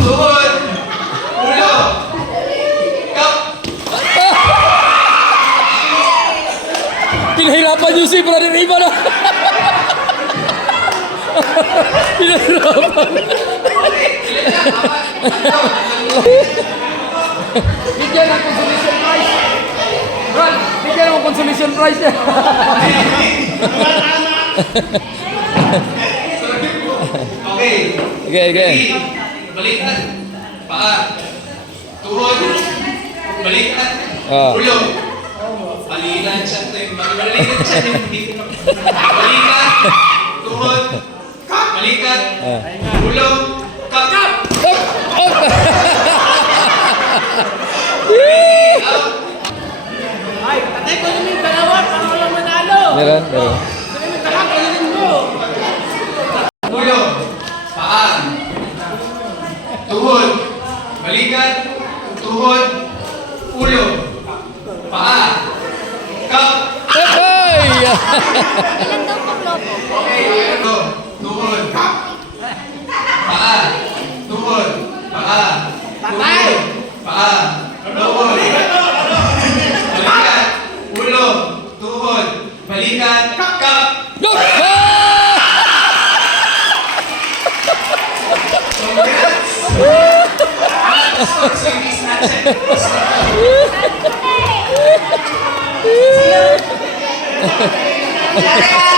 Tuhod. Ulo. Kap. Pinahirapan niyo si Brother Ivan na. Pinahirapan. Bigyan ng consolation prize. Brad, bigyan ng consolation prize niya. Okay. Okay. Baliktad. Paa. Tuhod. Baliktad. Ulo. Balikan siya ito yung balikan siya yung balikan. Tuhod. Balikan. Ulo. Kap. Ay, patay ko naman yung dalawa para walang manalo. Meron. Patay mo dalawa, kunin mo. Ulo. Paa. Tuhod. Balikan. Tuhod. Ulo. Paa. Kap. Ay! Ilan daw pong lobo? Ulo. Tuhod. Paa. Tuhod. Paa. Tuhod. Paa. Tuhod. Balikan. Ulo. Tuhod. Balikan. Kap. Go! Congrats!